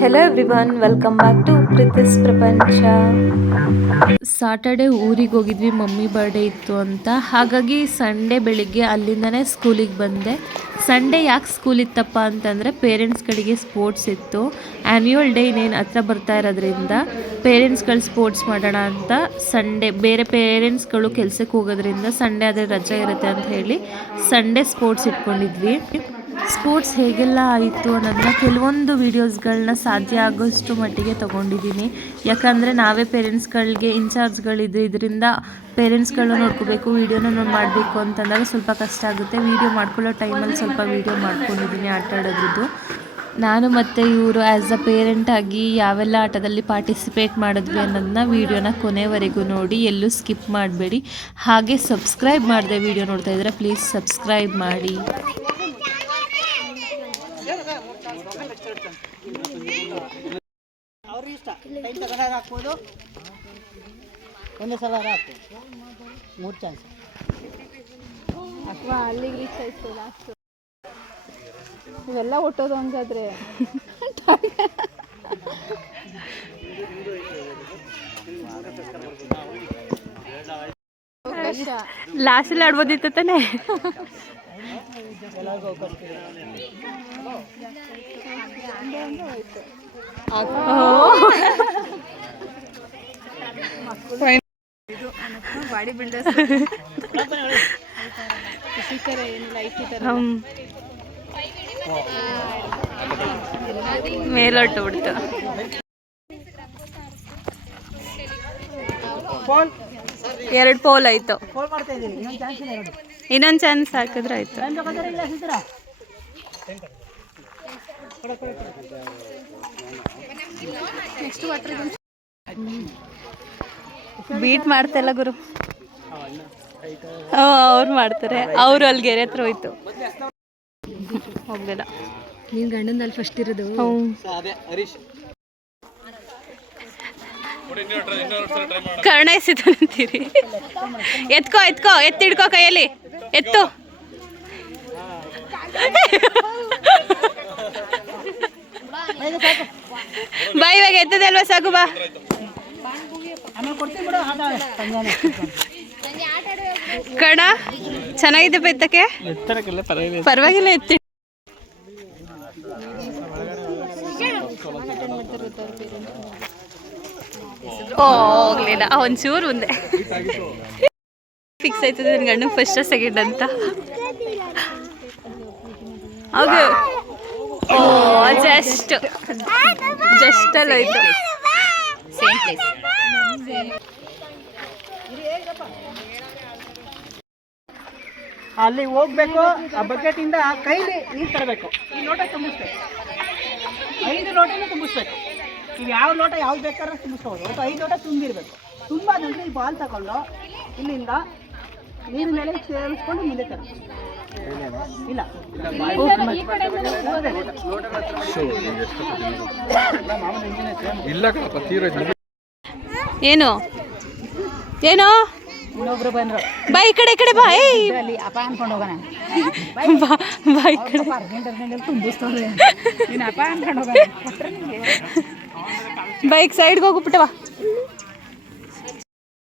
Hello everyone welcome back to Preethi's ಪ್ರಪಂಚ Saturday ಊರಿಗೆ ಹೋಗಿದ್ವಿ, ಮಮ್ಮಿ ಬರ್ಡೇ ಇತ್ತು ಅಂತ. ಹಾಗಾಗಿ ಸಂಡೇ ಬೆಳಿಗ್ಗೆ ಅಲ್ಲಿಂದನೇ ಸ್ಕೂಲಿಗೆ ಬಂದೆ. ಸಂಡೇ ಯಾಕೆ ಸ್ಕೂಲ್ ಇತ್ತಪ್ಪ ಅಂತಂದರೆ ಪೇರೆಂಟ್ಸ್ಗಳಿಗೆ ಸ್ಪೋರ್ಟ್ಸ್ ಇತ್ತು. ಆ್ಯನ್ಯುವಲ್ ಡೇ ಇನ್ನೇನು ಹತ್ರ ಬರ್ತಾ ಇರೋದ್ರಿಂದ ಪೇರೆಂಟ್ಸ್ಗಳು ಸ್ಪೋರ್ಟ್ಸ್ ಮಾಡೋಣ ಅಂತ ಸಂಡೇ ಬೇರೆ ಪೇರೆಂಟ್ಸ್ಗಳು ಕೆಲಸಕ್ಕೆ ಹೋಗೋದ್ರಿಂದ ಸಂಡೇ ಆದರೆ ರಜೆ ಇರುತ್ತೆ ಅಂತ ಹೇಳಿ ಸಂಡೇ ಸ್ಪೋರ್ಟ್ಸ್ ಇಟ್ಕೊಂಡಿದ್ವಿ. ಸ್ಪೋರ್ಟ್ಸ್ ಹೇಗೆಲ್ಲ ಆಯಿತು ಅನ್ನೋದನ್ನ ಕೆಲವೊಂದು ವೀಡಿಯೋಸ್ಗಳನ್ನ ಸಾಧ್ಯ ಆಗೋಷ್ಟು ಮಟ್ಟಿಗೆ ತೊಗೊಂಡಿದ್ದೀನಿ. ಯಾಕಂದರೆ ನಾವೇ ಪೇರೆಂಟ್ಸ್ಗಳಿಗೆ ಇನ್ಚಾರ್ಜ್ಗಳಿದ್ದು ಇದರಿಂದ ಪೇರೆಂಟ್ಸ್ಗಳನ್ನ ನೋಡ್ಕೋಬೇಕು ವೀಡಿಯೋನ ನೋಡಿ ಮಾಡಬೇಕು ಅಂತಂದಾಗ ಸ್ವಲ್ಪ ಕಷ್ಟ ಆಗುತ್ತೆ. ವೀಡಿಯೋ ಮಾಡ್ಕೊಳ್ಳೋ ಟೈಮಲ್ಲಿ ಸ್ವಲ್ಪ ವೀಡಿಯೋ ಮಾಡ್ಕೊಂಡಿದ್ದೀನಿ ಆಟ ಆಡೋದ್ರದ್ದು. ನಾನು ಮತ್ತು ಇವರು ಆ್ಯಸ್ ಅ ಪೇರೆಂಟ್ ಆಗಿ ಯಾವೆಲ್ಲ ಆಟದಲ್ಲಿ ಪಾರ್ಟಿಸಿಪೇಟ್ ಮಾಡಿದ್ವಿ ಅನ್ನೋದನ್ನ ವೀಡಿಯೋನ ಕೊನೆವರೆಗೂ ನೋಡಿ, ಎಲ್ಲೂ ಸ್ಕಿಪ್ ಮಾಡಬೇಡಿ. ಹಾಗೆ ಸಬ್ಸ್ಕ್ರೈಬ್ ಮಾಡಿದೆ ವೀಡಿಯೋ ನೋಡ್ತಾ ಇದ್ದರೆ ಪ್ಲೀಸ್ ಸಬ್ಸ್ಕ್ರೈಬ್ ಮಾಡಿ. ತಗೊಂಡಾಗ ಹಾಕ್ಬೋದು. ಒಂದೇ ಸಲ ಹಾಕು ಮೂರು ಚಾನ್ಸ್ ಅಥವಾ ಅಲ್ಲಿಗೆ ರೀಚ್ ಆಯ್ತು ಲಾಸ್ಟ್ ಇವೆಲ್ಲ ಒಟ್ಟೋದು ಹಂಗಾದ್ರೆ ಲಾಸ್ಟಲ್ಲಿ ಆಡ್ಬೋದಿತ್ತು ತಾನೆ? ಎಲ್ಲರಿಗೂ ಅವಕಾಶ ಇದೆ. ಬಾಡಿ ಬಿಲ್ಡರ್ಸ್ ಮೇಲೊಟ್ಟು ಬಿಡ್ತು ಎರಡು ಪೋಲ್ ಆಯ್ತು ಇನ್ನೊಂದು ಚಾನ್ಸ್ ಹಾಕಿದ್ರೆ ಆಯ್ತು ಟೈಮ್ ತಗೊಂಡ್ರೆ ಇಲ್ಲ ಸಿಗ್ತೀರಾ ನೆಕ್ಸ್ಟ್ ವಾಟರ್ ಬೀಟ್ ಮಾಡ್ತಲ್ಲ ಗುರು. ಅವ್ರು ಮಾಡ್ತಾರೆ. ಅವರು ಅಲ್ಲಿ ಗೆರೆ ಹತ್ರ ಹೋಯ್ತು. ಹೋಗ್ಬೇಡ. ನೀನ್ ಗಂಡನಲ್ಲಿ ಫಸ್ಟ್ ಇರೋದು. ಅದೇ ಹರೀಶ್ ಕರ್ಣ ಎಸಿತು ಅಂತೀರಿ. ಎತ್ಕೋ ಎತ್ಕೋ ಎತ್ತಿಡ್ಕೋ ಕೈಯಲ್ಲಿ. ಎತ್ತು. ಬಾ ಇವಾಗ ಎತ್ತದೆ ಅಲ್ವಾ ಸಾಕು ಬಾ. ಕಣ ಚೆನ್ನಾಗಿದೆ ಬೆತ್ತಕ್ಕೆ ಪರವಾಗಿಲ್ಲ ಎತ್ತಿ. ಓ ಹೋಗ್ಲಿಲ್ಲ. ಒಂಚೂರು ಮುಂದೆ. ಫಿಕ್ಸ್ ಆಯ್ತದೆ ನನ್ನ ಗಂಡ ಫಸ್ಟ್ ಸೆಕೆಂಡ್ ಅಂತ. ಹೌದು. ಓ ಜಸ್ಟ್ ಜಸ್ಟ್ ಅಲ್ಲ ಆಯ್ತು ಸೇಮ್ ಪ್ಲೇಸ್ ಅಲ್ಲಿ ಹೋಗ್ಬೇಕು ಆ ಬಕೆಟ್ ಇಂದ ಕೈಲಿ ನೀರು ತರಬೇಕು. ಈ ಲೋಟ ತುಂಬಿಸ್ಬೇಕು. ಐದು ಲೋಟನೂ ತುಂಬಿಸ್ಬೇಕು. ನೀವು ಯಾವ ಲೋಟ ಯಾವ್ದು ಬೇಕಾದ್ರೆ ತುಂಬಿಸ್ಕೋಬೋದು ಒಟ್ಟು ಐದು ಲೋಟ ತುಂಬಿರ್ಬೇಕು. ತುಂಬ ನಂತರ ಈ ಬಾಲ್ ತಗೊಂಡು ಇಲ್ಲಿಂದ ನೀರಿನ ಮೇಲೆ ಸೇರಿಸ್ಕೊಂಡು ಮುಂದೆ ತರ ಇಲ್ಲ. ಇಲ್ಲ ಕಣಪ್ಪ ತೀರ ಏನು? ಏನು? ಇನ್ನೊಬ್ರು ಬಂದ್ರು. ಬಾ ಈ ಕಡೆ ಈ ಕಡೆ ಬಾ ಏಯ್! ಅಲ್ಲಿ ಅಪ್ಪ ಅನ್ಕೊಂಡು ಹೋಗೋಣ. ಬಾ ಬಾ ಈ ಕಡೆ. ತುಂಬಿಸ್ತಾರೆ. ನೀನು ಅಪ್ಪ ಅನ್ಕೊಂಡು ಹೋಗೋಣ. ಬೈಕ್ ಸೈಡ್ಗೆ ಹೋಗ್ಬಿಟ್ಟವ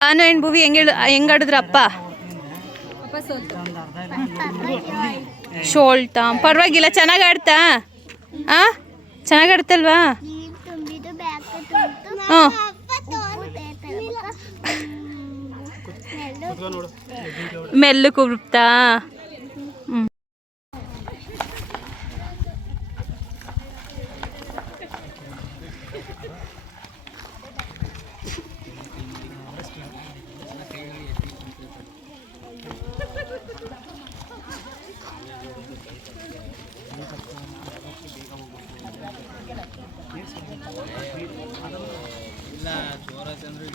ನಾನು ಏನು ಭೂವಿ ಹೆಂಗ್ ಹೇಳು ಹೆಂಗ್ ಶೋಲ್ಟಾ ಪರವಾಗಿಲ್ಲ ಚೆನ್ನಾಗಿ ಆಡ್ತಾ? ಆ? ಚೆನ್ನಾಗಿ ಆಡ್ತಲ್ವಾ? ಹ್ಞೂ ಮೆಲ್ಲು ಕುಬ್ತಾ ಇಲ್ಲ ಜೋರಾಗಿ ಅಂದರೆ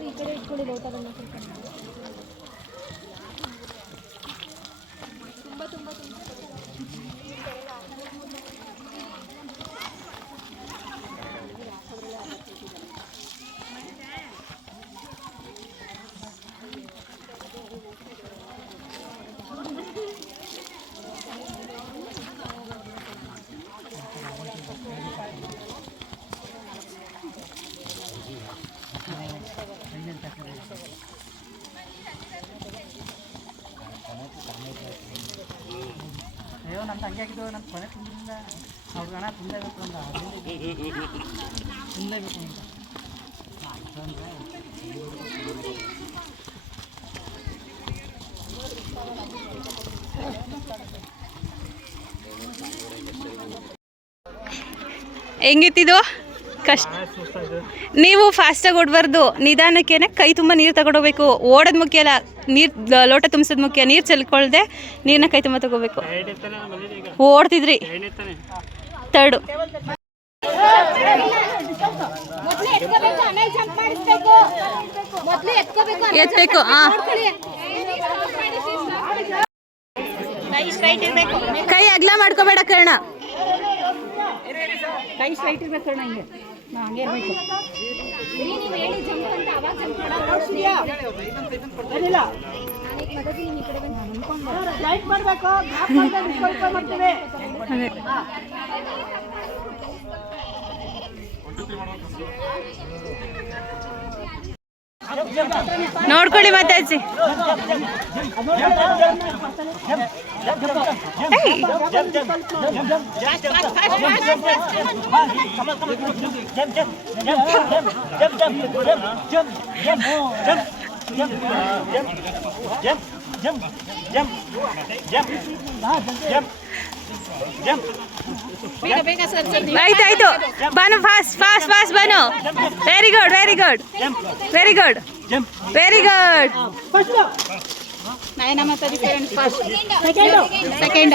ಈ ಕಡೆ ಇಟ್ಕೊಳ್ಳಿ ಲೋಟ ಬಂದ ಸ್ವಲ್ಪ ಅಯ್ಯೋ ನನ್ನ ತಂಗಿ ಆಗಿದ್ದು ನನ್ನ ಕೊನೆ ತುಂಬಿಲ್ಲ ಅವ್ರ ಹಣ ತುಂಬಬೇಕು ಅಂತ ತುಂಬಬೇಕು ಅಂತ ಹೆಂಗಿತ್ತಿದು? ಕಷ್ಟ ನೀವು ಫಾಸ್ಟಾಗಿ ಓಡಬಾರ್ದು. ನಿಧಾನಕ್ಕೇನೆ ಕೈ ತುಂಬ ನೀರು ತಗೊಂಡೋಗ್ಬೇಕು. ಓಡೋದ್ ಮುಖ್ಯ ಅಲ್ಲ, ನೀರು ಲೋಟ ತುಂಬಿಸೋದು ಮುಖ್ಯ. ನೀರು ಚೆಲ್ಕೊಳ್ದೆ ನೀರನ್ನ ಕೈ ತುಂಬ ತಗೋಬೇಕು. ಓಡ್ತಿದ್ರಿ. ತರ್ಡು ಎತ್ಬೇಕು ಕೈ ಅಗ್ಲ ಮಾಡ್ಕೋಬೇಡ ಕರ್ಣ. ಕೈ ಸ್ಟ್ರೈಟ್ ಇರ್ಬೇಕು ಕರ್ಣ ಹಿಂಗೆ. ಹಂಗೆ ಇರಬೇಕು ಏನಿಲ್ಲ. ಸ್ಟ್ರೈಟ್ ಮಾಡಬೇಕು ಗ್ಯಾಪ್ ಮಾಡ್ಬೇಕು ಮಾಡ್ತೀವಿ. ನೋಡ್ಕೊಳ್ಳಿ ಮತ್ತೆ ಅಜ್ಜಿ ಆಯ್ತು ಆಯ್ತು Banu fast fast fast Banu very good very good very good very good Nayana ಮತ್ತು different first second second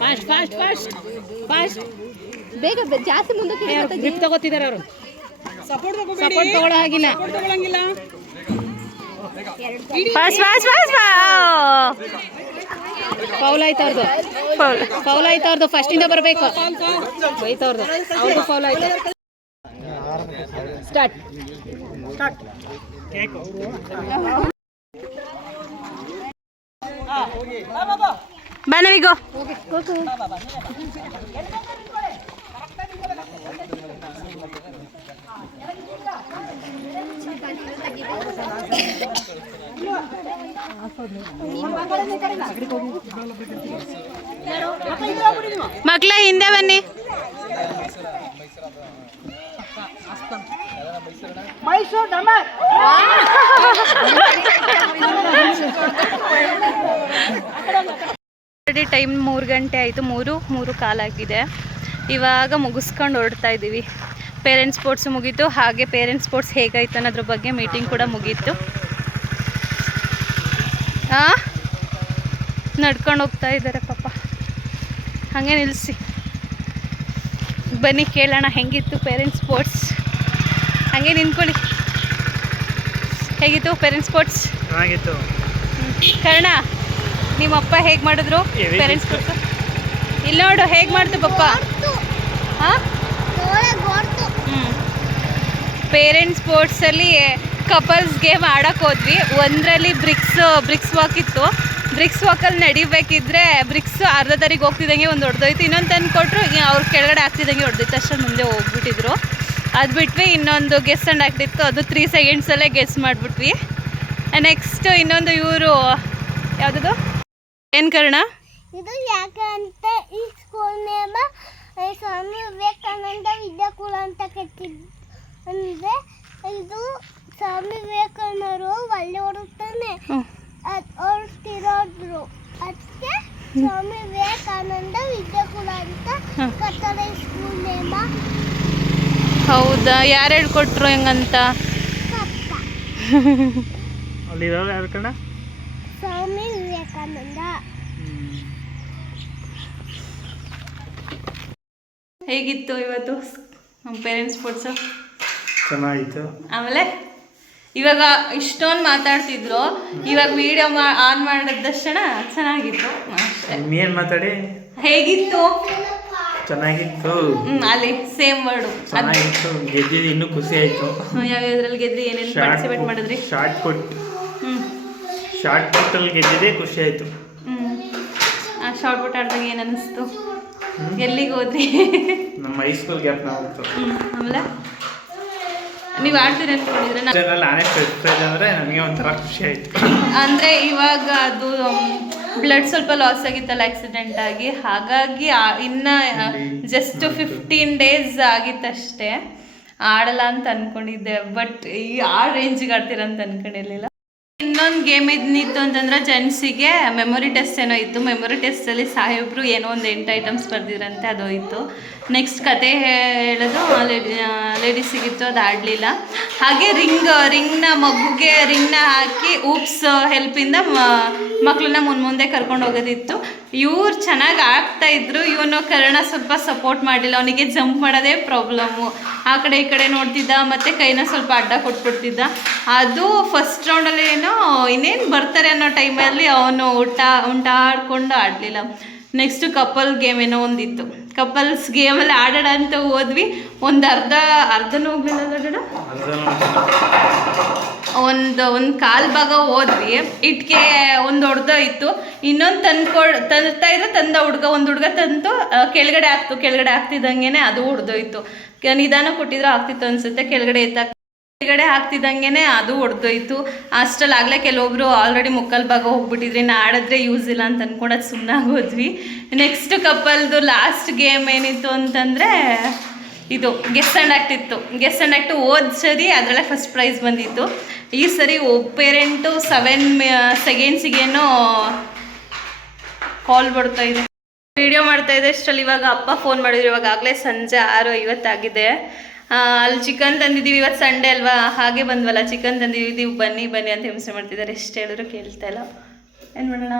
fast fast fast fast ಬೇಗ ಬೆ- ಜಾಸ್ತಿ ಮುಂದಕ್ಕೆ ಗ್ರಿಪ್ ತಗೋತಿದ್ದಾರೆ ಅವರು. ಸಪೋರ್ಟ್ ಸಪೋರ್ಟ್ ತಗೊಳ್ಳೋ ಹಾಗಿಲ್ಲ. ತಗೊಳ್ಳಂಗಿಲ್ಲ ಫಾಸ್ಟ್ ಫಾಸ್ಟ್ ಫಾಸ್ಟ್ ಫೌಲ್ ಆಯ್ತು ಅವ್ರದ್ದು ಫೌಲ್ ಆಯ್ತು ಅವ್ರದ್ದು ಫಸ್ಟಿಂದ ಬರಬೇಕು. ಆಯ್ತು ಅವ್ರದ್ದು ಅವ್ರದ್ದು ಫೌಲ್ ಆಯ್ತು. ಸ್ಟಾರ್ಟ್ ಸ್ಟಾರ್ಟ್ ಬಾನವಿಗೋ ಮಕ್ಕಳ ಹಿಂದೆ ಬನ್ನಿ. ಮೈಸೂರು ಆಲ್ರೆಡಿ ಟೈಮ್ ಮೂರು ಗಂಟೆ ಆಯಿತು, ಮೂರು ಮೂರು ಕಾಲಾಗಿದೆ ಇವಾಗ ಮುಗಿಸ್ಕೊಂಡು ಹೊರಡ್ತಾ ಇದ್ದೀವಿ ಪೇರೆಂಟ್ಸ್ ಸ್ಪೋರ್ಟ್ಸ್ ಮುಗೀತು, ಹಾಗೆ ಪೇರೆಂಟ್ಸ್ ಸ್ಪೋರ್ಟ್ಸ್ ಹೇಗಾಯ್ತು ಅನ್ನೋದ್ರ ಬಗ್ಗೆ ಮೀಟಿಂಗ್ ಕೂಡ ಮುಗೀತು. ನಡ್ಕೊಂಡು ಹೋಗ್ತಾ ಇದ್ದಾರೆ ಪಾಪ. ಹಾಗೆ ನಿಲ್ಲಿಸಿ. ಬನ್ನಿ ಕೇಳೋಣ ಹೆಂಗಿತ್ತು ಪೇರೆಂಟ್ಸ್ ಸ್ಪೋರ್ಟ್ಸ್ ಹಾಗೆ ನಿಂತ್ಕೊಳ್ಳಿ. ಹೇಗಿತ್ತು ಪೇರೆಂಟ್ಸ್ ಸ್ಪೋರ್ಟ್ಸ್ ಚೆನ್ನಾಗಿತ್ತು ಕರ್ಣ ನಿಮ್ಮಪ್ಪ ಹೇಗೆ ಮಾಡಿದ್ರು ಪೇರೆಂಟ್ಸ್ ಸ್ಪೋರ್ಟ್ಸ್ ಇಲ್ಲಿ ನೋಡು ಹೇಗೆ ಮಾಡಿದ್ರು ಪಪ್ಪ? ಹಾಂ ಹ್ಞೂ ಪೇರೆಂಟ್ಸ್ ಸ್ಪೋರ್ಟ್ಸಲ್ಲಿ ಕಪಲ್ಸ್ ಗೇಮ್ ಆಡೋಕೆ ಹೋದ್ವಿ. ಒಂದರಲ್ಲಿ ಬ್ರಿಕ್ಸ್ ಬ್ರಿಕ್ಸ್ ವಾಕ್ ಇತ್ತು. ಬ್ರಿಕ್ಸ್ ವಾಕಲ್ಲಿ ನಡಿಬೇಕಿದ್ರೆ ಬ್ರಿಕ್ಸ್ ಅರ್ಧ ದಾರಿಗೆ ಹೋಗ್ತಿದ್ದಂಗೆ ಒಂದು ಹೊಡೆದೋಯ್ತು ಇನ್ನೊಂದು ತಂದು ಕೊಟ್ಟರು ಅವ್ರ ಕೆಳಗಡೆ ಆಗ್ತಿದ್ದಂಗೆ ಹೊಡೆದಿತ್ತು ಅಷ್ಟೇ ಮುಂದೆ ಹೋಗ್ಬಿಟ್ಟಿದ್ರು. ಅದು ಬಿಟ್ವಿ, ಇನ್ನೊಂದು ಗೆಸ್ ಅಂಡ್ ಆಗ್ತಿತ್ತು ಅದು ತ್ರೀ ಸೆಕೆಂಡ್ಸಲ್ಲೇ ಗೆಸ್ ಮಾಡಿಬಿಟ್ವಿ. ನೆಕ್ಸ್ಟ್ ಇನ್ನೊಂದು ಇವರು, ಯಾವುದದು? ಏನು ಕರ್ಣ? ಇದು ಯಾಕಂತ ಈ ಸ್ಕೂಲ್ ನೇಮ ಸ್ವಾಮಿ ವಿವೇಕಾನಂದ ವಿದ್ಯಾಕುಲ ಅಂತ ಕಟ್ಟಿದ್ದು ಅಂದ್ರೆ ಇದು ಸ್ವಾಮಿ ವಿವೇಕಾನಂದರು ಒಳ್ಳೆ ಹೊಡುತ್ತಾನೆ ಹ್ಞೂ ಹೊರಟಿರೋದ್ರು ಅದಕ್ಕೆ ಸ್ವಾಮಿ ವಿವೇಕಾನಂದ ವಿದ್ಯಾಕುಲ ಅಂತ. ಕಟ್ಟಡ ಸ್ಕೂಲ್ ನೇಮ ಹೌದಾ? ಯಾರು ಹೇಳ್ಕೊಟ್ರು ಹೆಂಗಂತ? ಅಲ್ಲಿರೋರು ಯಾರು ಕಣ ಸ್ವಾಮಿ ವಿವೇಕಾನಂದ. ಹೇಗಿತ್ತು ಇವತ್ತು? ನಮ್ಮ ಪೇರೆಂಟ್ಸ್ ಸ್ಪೋರ್ಟ್ಸು ಚೆನ್ನಾಗಿತ್ತು. ಆಮೇಲೆ? ಇವಾಗ ಇಷ್ಟೊಂದು ಮಾತಾಡ್ತಿದ್ರು. ಇವಾಗ ವಿಡಿಯೋ ಆನ್ ಮಾಡಿದ ತಕ್ಷಣ ಚೆನ್ನಾಗಿತ್ತು ಅಷ್ಟೇ. ಇನ್ನೇನು ಮಾತಾಡಿ? ಹೇಗಿತ್ತು? ಚೆನ್ನಾಗಿತ್ತು. ಅಲ್ಲಿ ಸೇಮ್ ವರ್ಡು ಚೆನ್ನಾಗಿತ್ತು. ಗೆದ್ದಿದ್ದು ಇನ್ನೂ ಖುಷಿ ಆಯಿತು. ಯಾವ್ಯಾವ್ದ್ರಲ್ಲಿ ಗೆದ್ರಿ ಏನೇನು ಪಾರ್ಟಿಸಿಪೇಟ್ ಮಾಡಿದ್ರಿ? ಶಾರ್ಟ್ ಕೊಟ್ ಹ್ಮ್. ಶಾರ್ಟ್ ಕೊಟ್ಟಲ್ಲಿ ಗೆದ್ದಿದ್ದೇ ಖುಷಿ ಆಯಿತು. ಆ ಶಾರ್ಟ್ ಪುಟ್ ಆಡಿದಾಗ ಏನು ಅನ್ನಿಸ್ತು ಎಲ್ಲಿಗೆ ಹೋದ್ರಿ? ನಮ್ಮ ಹೈಸ್ಕೂಲ್ ಗ್ಯಾಪ್ ನಾವು ಆಮೇಲೆ? ನೀವು ಆಡ್ತೀರ ಅನ್ಕೊಂಡಿದ್ರೆ ನಾನೇ ಫಸ್ಟ್ ಅಂದರೆ ನನಗೆ ಒಂಥರ ಖುಷಿ ಆಯಿತು. ಅಂದರೆ ಇವಾಗ ಅದು ಬ್ಲಡ್ ಸ್ವಲ್ಪ ಲಾಸ್ ಆಗಿತ್ತಲ್ಲ ಆಕ್ಸಿಡೆಂಟ್ ಆಗಿ. ಹಾಗಾಗಿ ಇನ್ನ ಜಸ್ಟ್ ಫಿಫ್ಟೀನ್ ಡೇಸ್ ಆಗಿತ್ತಷ್ಟೇ. ಆಡಲ್ಲ ಅಂತ ಅನ್ಕೊಂಡಿದ್ದೆ. ಬಟ್ ಈ ಆ ರೇಂಜಿಗೆ ಆಡ್ತೀರ ಅಂತ ಅನ್ಕೊಂಡಿರ್ಲಿಲ್ಲ. ಇನ್ನೊಂದು ಗೇಮ್ ಇದ್ನಿತ್ತು ಅಂತಂದ್ರೆ ಜೆಂಟ್ಸಿಗೆ ಮೆಮೊರಿ ಟೆಸ್ಟ್ ಏನೋ ಇತ್ತು. ಮೆಮೊರಿ ಟೆಸ್ಟಲ್ಲಿ ಸಾಹೇಬ್ರು ಏನೋ ಒಂದು ಎಂಟು ಐಟಮ್ಸ್ ಬರ್ದಿರಂತೆ ಅದು ಹೋಯ್ತು. ನೆಕ್ಸ್ಟ್ ಕತೆ ಹೇಳೋದು ಲೇಡಿ ಲೇಡೀಸಿಗಿತ್ತು ಅದು ಆಡಲಿಲ್ಲ. ಹಾಗೆ ರಿಂಗ್ ರಿಂಗ್ನ ಮಗುಗೆ ರಿಂಗ್ನ ಹಾಕಿ ಉಪ್ಸ್ ಹೆಲ್ಪಿಂದ ಮಕ್ಕಳನ್ನ ಮುಂದೆ ಕರ್ಕೊಂಡು ಹೋಗೋದಿತ್ತು. ಇವ್ರು ಚೆನ್ನಾಗಿ ಆಗ್ತಾ ಇದ್ರು, ಇವನು ಕರ್ಣ ಸ್ವಲ್ಪ ಸಪೋರ್ಟ್ ಮಾಡಿಲ್ಲ ಅವನಿಗೆ ಜಂಪ್ ಮಾಡೋದೇ ಪ್ರಾಬ್ಲಮ್ಮು ಆ ಕಡೆ ಈ ಕಡೆ ನೋಡ್ತಿದ್ದ, ಮತ್ತು ಕೈನ ಸ್ವಲ್ಪ ಅಡ್ಡ ಕೊಟ್ಬಿಡ್ತಿದ್ದ. ಅದು ಫಸ್ಟ್ ರೌಂಡಲ್ಲಿ ಏನೋ ಇನ್ನೇನು ಬರ್ತಾರೆ ಅನ್ನೋ ಟೈಮಲ್ಲಿ ಅವನು ಊಟ ಉಂಟಾಡ್ಕೊಂಡು ಆಡಲಿಲ್ಲ. ನೆಕ್ಸ್ಟ್ ಕಪಲ್ ಗೇಮ್ ಏನೋ ಒಂದಿತ್ತು. ಕಪಲ್ಸ್ ಗೇಮಲ್ಲಿ ಆಡೋಣ ಅಂತ ಹೋದ್ವಿ. ಒಂದು ಅರ್ಧ ಅರ್ಧ ಹೋಗ್ಲಿಲ್ಲ ಒಂದು ಒಂದು ಕಾಲು ಭಾಗ ಹೋದ್ವಿ. ಇಟ್ಕೆ ಒಂದು ಹೊಡೆದೋಯ್ತು ಇನ್ನೊಂದು ತಂದ್ಕೊಡ್ ತಂದ್ತಾ ಇದ್ರೆ ತಂದ ಹುಡ್ಗ ಒಂದು ಹುಡ್ಗ ಆ, ಕೆಳಗಡೆ ಹಾಕ್ತು ಕೆಳಗಡೆ ಹಾಕ್ತಿದ್ದಂಗೆ ಅದು ಹೊಡೆದೋಯ್ತು. ನಿಧಾನ ಕೊಟ್ಟಿದ್ರೆ ಆಗ್ತಿತ್ತು ಅನ್ಸುತ್ತೆ ಕೆಳಗಡೆ ಎತ್ತ ಕೆಳಗಡೆ ಹಾಕ್ತಿದ್ದಂಗೆನೆ ಅದು ಹೊಡೆದೋಯ್ತು ಅಷ್ಟರಲ್ಲಿ ಆಗಲೇ ಕೆಲವೊಬ್ರು ಆಲ್ರೆಡಿ ಮುಕ್ಕಲ್ ಭಾಗ ಹೋಗ್ಬಿಟ್ಟಿದ್ರಿ ಆಡಿದ್ರೆ ಯೂಸ್ ಇಲ್ಲ ಅಂತ ಅನ್ಕೊಂಡು ಸುಮ್ಮನೆ ಹೋದ್ವಿ ನೆಕ್ಸ್ಟ್ ಕಪ್ಪಲ್ದು ಲಾಸ್ಟ್ ಗೇಮ್ ಏನಿತ್ತು ಅಂತಂದರೆ ಇದು ಗೆಸ್ ಅಂಡ್ ಆಕ್ಟ್ ಇತ್ತು. ಗೆಸ್ ಆ್ಯಂಡ್ ಆಕ್ಟ್ ಹೋದ ಸರಿ ಅದರಲ್ಲೇ ಫಸ್ಟ್ ಪ್ರೈಸ್ ಬಂದಿತ್ತು. ಈ ಸರಿ ಒಬ್ಬ ಪೇರೆಂಟು ಸೆವೆನ್ ಸೆಕೆಂಡ್ಸಿಗೇನೋ ಕಾಲ್ ಬರ್ತಾ ಇದೆ. ವಿಡಿಯೋ ಮಾಡ್ತಾ ಇದೆ ಅಷ್ಟರಲ್ಲಿ ಇವಾಗ ಅಪ್ಪ ಫೋನ್ ಮಾಡಿದ್ರು, ಇವಾಗ ಆಗಲೇ ಸಂಜೆ ಆರು ಐವತ್ತಾಗಿದೆ. ಅಲ್ಲಿ ಚಿಕನ್ ತಂದಿದ್ದೀವಿ ಇವತ್ತು ಸಂಡೇ ಅಲ್ವಾ? ಹಾಗೆ ಬಂದ್ವಲ್ಲ ಚಿಕನ್ ತಂದಿದ್ದೀವಿ. ಬನ್ನಿ ಬನ್ನಿ ಅಂತ ಹಿಂಸೆ ಮಾಡ್ತಿದ್ದಾರೆ. ಎಷ್ಟು ಹೇಳಿದ್ರು ಕೇಳ್ತಾ ಇಲ್ಲ. ಏನು ಮಾಡೋಣ?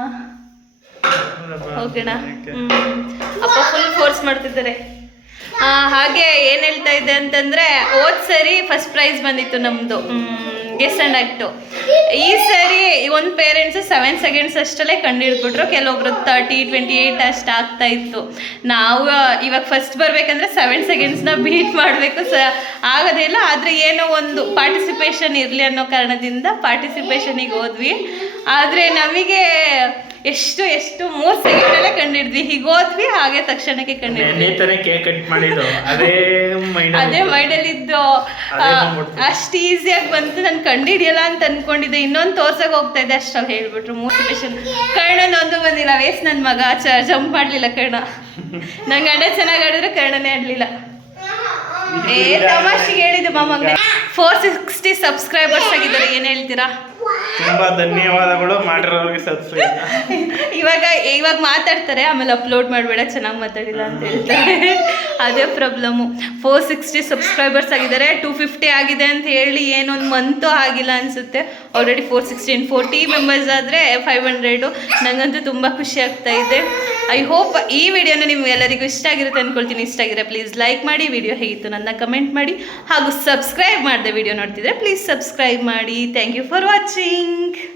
ಹೋಗೋಣ. ಅಪ್ಪ ಫುಲ್ ಫೋರ್ಸ್ ಮಾಡ್ತಿದ್ದಾರೆ. ಹಾಗೆ ಏನು ಹೇಳ್ತಾ ಇದ್ದೆ ಅಂತಂದರೆ, ಹೋದ್ ಸರಿ ಫಸ್ಟ್ ಪ್ರೈಸ್ ಬಂದಿತ್ತು ನಮ್ಮದು ಗೆಸ್ ಆ್ಯಂಡ್ ಆಕ್ಟು ಈ ಸರಿ ಒಂದು ಪೇರೆಂಟ್ಸ್ ಸೆವೆನ್ ಸೆಕೆಂಡ್ಸ್ ಅಷ್ಟಲ್ಲೇ ಕಂಡುಹಿಡ್ಬಿಟ್ರು ಕೆಲವೊಬ್ರು ತರ್ಟಿ ಟ್ವೆಂಟಿ ಏಯ್ಟ್ ಅಷ್ಟು ಆಗ್ತಾ ಇತ್ತು. ನಾವು ಇವಾಗ ಫಸ್ಟ್ ಬರಬೇಕಂದ್ರೆ ಸೆವೆನ್ ಸೆಕೆಂಡ್ಸ್ನ ಬೀಟ್ ಮಾಡಬೇಕು. ಸ ಆಗೋದಿಲ್ಲ ಆದರೆ ಏನೋ ಒಂದು ಪಾರ್ಟಿಸಿಪೇಷನ್ ಇರಲಿ ಅನ್ನೋ ಕಾರಣದಿಂದ ಪಾರ್ಟಿಸಿಪೇಷನಿಗೆ ಹೋದ್ವಿ. ಆದರೆ ನಮಗೆ ಎಷ್ಟು ಎಷ್ಟು ಮೂರ್ ಸೆಕೆಂಡಲ್ಲೇ ಕಂಡಿಡ್ದ್ವಿ ಹೀಗೆ ಹೋದ್ವಿ ಹಾಗೆ ತಕ್ಷಣಕ್ಕೆ ಕೇಕ್ ಕಟ್ ಮಾಡಿದ್ದು. ಅದೇ ಮೈಂಡ್ ಅದೇ ಮೈಂಡಲ್ಲಿದ್ದು ಇದ್ದು. ಅಷ್ಟು ಈಸಿಯಾಗಿ ಬಂತು. ನಾನು ಕಂಡಿಡಿಯಲ್ಲ ಅಂತ ಅನ್ಕೊಂಡಿದ್ದೆ. ಇನ್ನೊಂದು ತೋರ್ಸಕ್ ಹೋಗ್ತಾ ಇದ್ದೆ ಅಷ್ಟ್ರಲ್ಲಿ ಹೇಳ್ಬಿಟ್ರು. ಮೋಟಿವೇಶನ್ ಕರ್ಣನ್ ಒಂದು ಬಂದಿಲ್ಲ. ವೇಸ್ಟ್ ನನ್ನ ಮಗ. ಚ ಜಂಪ್ ಮಾಡಲಿಲ್ಲ ಕರ್ಣ. ನಂಗೆ ಗಂಡ ಚೆನ್ನಾಗಿ ಆಡಿದ್ರೆ ಕರ್ಣನೇ ಆಡ್ಲಿಲ್ಲ. ಏ ತಮಾಷೆಗೆ ಹೇಳಿದ್ದು ಮಾಮಂಗೆ ಫೋರ್ ಸಿಕ್ಸ್ಟಿ ಸಬ್ಸ್ಕ್ರೈಬರ್ಸ್ ಆಗಿದ್ದಾರೆ. ಏನು ಹೇಳ್ತೀರಾ? ತುಂಬಾ ಧನ್ಯವಾದಗಳು, ಮಾಡಿರೋರಿಗೆ ಸಬ್ಸ್ಕ್ರೈಬ್ ಇವಾಗ ಇವಾಗ ಮಾತಾಡ್ತಾರೆ, ಆಮೇಲೆ ಅಪ್ಲೋಡ್ ಮಾಡಬೇಡ, ಚೆನ್ನಾಗಿ ಮಾತಾಡಿಲ್ಲ ಅಂತ ಹೇಳ್ತಾರೆ. ಅದೇ ಪ್ರಾಬ್ಲಮ್ಮು ಫೋರ್ ಸಿಕ್ಸ್ಟಿ ಸಬ್ಸ್ಕ್ರೈಬರ್ಸ್ ಆಗಿದ್ದಾರೆ ಟೂ ಫಿಫ್ಟಿ ಆಗಿದೆ ಅಂತ ಹೇಳಿ ಏನೊಂದು ಮಂತು ಆಗಿಲ್ಲ ಅನಿಸುತ್ತೆ. Already four sixteen forty members ಆದರೆ ಫೈವ್ ಹಂಡ್ರೆಡು ನನಗಂತೂ ತುಂಬ ಖುಷಿ ಆಗ್ತಾ ಇದೆ. ಐ ಹೋಪ್ ಈ ವಿಡಿಯೋನ ನಿಮ್ಗೆ ಎಲ್ಲರಿಗೂ ಇಷ್ಟ ಆಗಿರುತ್ತೆ ಅಂದ್ಕೊಳ್ತೀನಿ ಇಷ್ಟ ಆಗಿದ್ರೆ ಪ್ಲೀಸ್ ಲೈಕ್ ಮಾಡಿ ವಿಡಿಯೋ ಹೇಗಿತ್ತು ನನ್ನ ಕಮೆಂಟ್ ಮಾಡಿ. ಹಾಗೂ ಸಬ್ಸ್ಕ್ರೈಬ್ ಮಾಡಿದೆ ವಿಡಿಯೋ ನೋಡ್ತಿದ್ರೆ ಪ್ಲೀಸ್ ಸಬ್ಸ್ಕ್ರೈಬ್ ಮಾಡಿ. Thank you for watching watching.